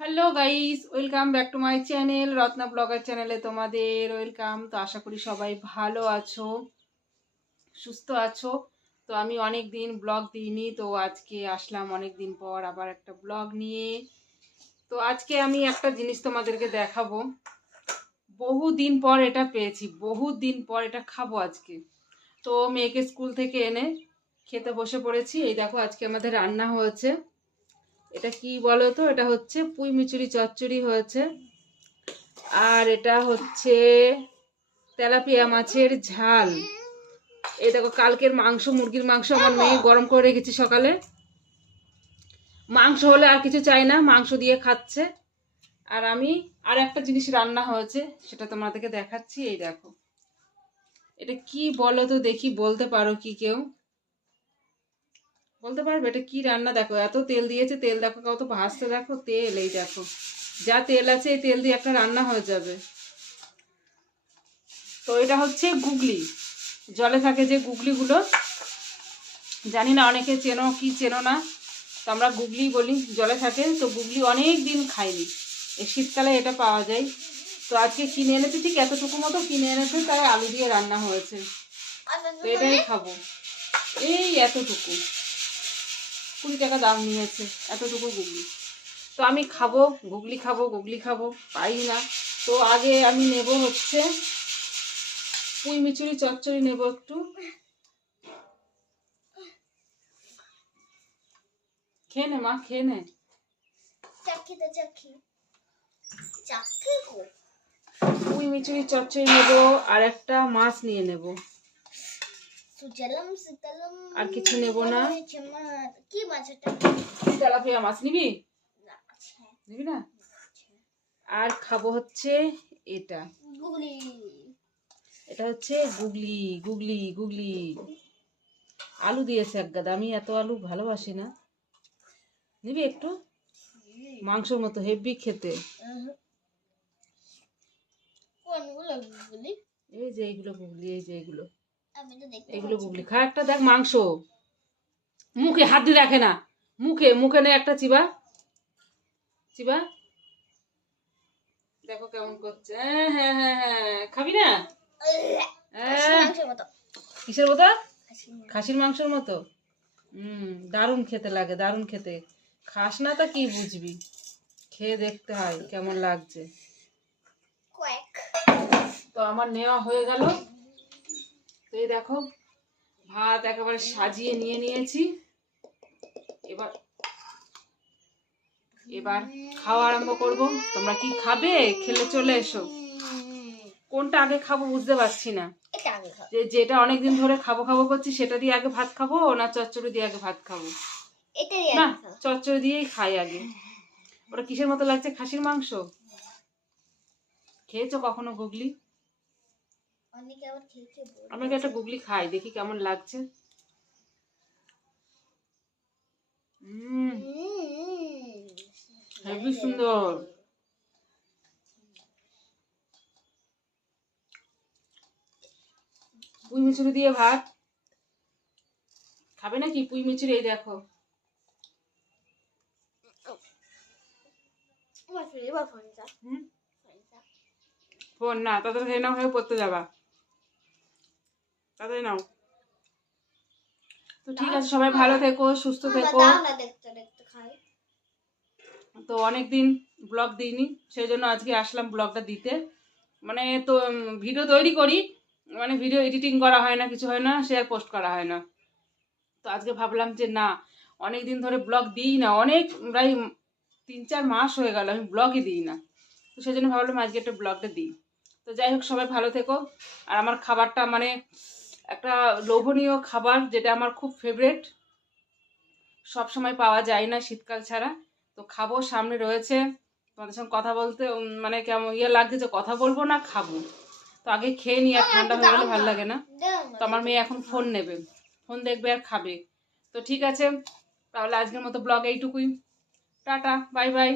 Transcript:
Hello guys welcome back to my channel Ratna vlogger চ্যানেলে তোমাদের welcome তো আশা করি সবাই ভালো আছো, সুস্থ আছো। তো আমি অনেক দিন ব্লগ দিইনি, তো আজকে আসলাম অনেক দিন পর আবার একটা ব্লগ নিয়ে। তো আজকে আমি একটা জিনিস তোমাদেরকে দেখাবো। বহু দিন পর এটা পেয়েছি বহু দিন পর এটা খাব আজকে। তো মেয়েকে স্কুল থেকে এনে খেতে বসে পড়েছি। এই দেখো, আজকে আমাদের রান্না হয়েছে। এটা কি বলো তো এটা হচ্ছে পুঁই মিচুরি চচ্চড়ি হয়েছে। আর এটা হচ্ছে তেলাপিয়া মাছের ঝাল। এই দেখো, কালকের মাংস, মুরগির মাংস আমার মেয়ে গরম করে রেখেছি সকালে। মাংস হলে আর কিছু চাই না, মাংস দিয়ে খাচ্ছে। আর আমি আর একটা জিনিস রান্না হয়েছে, সেটা তোমাদেরকে দেখাচ্ছি, এই দেখো। এটা কি বলো তো দেখি, বলতে পারো কি কেউ? বলতে পারবে? এটা কি রান্না? দেখো, এত তেল দিয়েছে, তেল দেখো, কত ভাজতে দেখো, তেল, এই দেখো। যা তেল আছে, এই তেল দিয়ে একটা রান্না হয়ে যাবে। তো এটা হচ্ছে গুগলি। জলে থাকে যে গুগলিগুলো। জানি না, অনেকে চেনো কি চেনো না। তো আমরা গুগলি বলি, জলে থাকে। তো গুগলি অনেক দিন খাইনি এই শীতকালে এটা পাওয়া যায়। তো আজকে কিনে এনেছে, ঠিক এতটুকু মতো কিনে এনেছে, তাই আলু দিয়ে রান্না হয়েছে। তো এটাই খাব। এই এতটুকু। কুড়ি টাকা দাম নিয়েছে এতটুকু গুগলি। তো আমি খাব গুগলি খাব গুগলি খাব পাই না। তো আগে আমি নেব হচ্ছে পুঁই মিচুরি চচ্চড়ি নেব একটু। খেয়ে নে মা খেয়ে নে। পুঁই মিচুরি চচ্চড়ি নেব আর একটা মাছ নিয়ে নেব। সুজলম আর কিছু নেব না। কি মাছ এটা তেলাপিয়া মাছ নিবি? নিবি না? আর খাব হচ্ছে এটা। গুগলি। এটা হচ্ছে গুগলি গুগলি গুগলি। আলু দিয়েছে এক গাদা। আমি এত আলু ভালোবাসি না। নিবি একটু? মাংসর মতো হেভি খেতে। এই যে এইগুলো গুগলি এই যে এইগুলো। এগুলো গুগলি খা একটা দেখ মাংস। মুখে হাত দিয়ে রাখে না। মুখে মুখে নে একটা চিবা। চিবা। দেখো কেমন করছে। হ্যাঁ হ্যাঁ হ্যাঁ হ্যাঁ। খাবি না? হ্যাঁ। মাংসের মতো। কিসের মতো? খাসির মাংসের মতো? হুম দারুণ খেতে লাগে দারুণ খেতে। খাস না তা কি বুঝবি? খেয়ে দেখতে হয় কেমন লাগছে। তো আমার নেওয়া হয়ে গেল। তো এই দেখো ভাত একেবারে সাজিয়ে নিয়ে নিয়েছি। এবার এবার খাওয়া আরম্ভ করব। তোমরা কি খাবে? খেলে চলে এসো। কোনটা আগে খাব বুঝতে পারছি না। যে যেটা অনেকদিন ধরে খাব খাব করছি সেটা দিয়ে আগে ভাত খাব না চচ্চড়ি দিয়ে আগে ভাত খাব? না চচ্চড়ি দিয়েই খাই আগে। ওটা কিসের মতো লাগছে? খাসির মাংস? খেয়েছো কখনো গুগলি? অনেকে আবার খেয়ে খেয়ে বলে। আমি আগে একটা গুগলি খাই দেখি কেমন লাগছে। হেবি সুন্দর। পুঁই মিচুরি দিয়ে ভাত। খাবে নাকি পুঁই মিচুরি? এই দেখো। ফোন না তাদের নাও হয়ে পড়তে যাবা। তাড়াতাড়ি নাও। তো ঠিক আছে সবাই ভালো থেকো সুস্থ থেকো। তো অনেক দিন ব্লগ দিইনি সেই জন্য আজকে আসলাম ব্লগটা দিতে। মানে তো ভিডিও তৈরি করি মানে ভিডিও এডিটিং করা হয় না কিছু হয় না শেয়ার পোস্ট করা হয় না। তো আজকে ভাবলাম যে না অনেক দিন ধরে ব্লগ দিই না অনেক প্রায় তিন চার মাস হয়ে গেল আমি ব্লগই দিই না। তো সেই জন্য ভাবলাম আজকে একটা ব্লগটা দিই। তো যাই হোক সবাই ভালো থেকো। আর আমার খাবারটা মানে একটা লোভনীয় খাবার যেটা আমার খুব ফেভারেট সব সময় পাওয়া যায় না শীতকাল ছাড়া। তো খাব সামনে রয়েছে। তোমাদের সঙ্গে কথা বলতে মানে কেমন ইয়ে লাগছে যে কথা বলব না খাব। তো আগে খেয়ে নিই আর ঠান্ডা হয়ে গেলে ভালো লাগে না তো আমার মেয়ে এখন ফোন নেবে। ফোন দেখবে আর খাবে। তো ঠিক আছে তাহলে আজকের মতো ব্লগ এইটুকুই। Tata bye bye.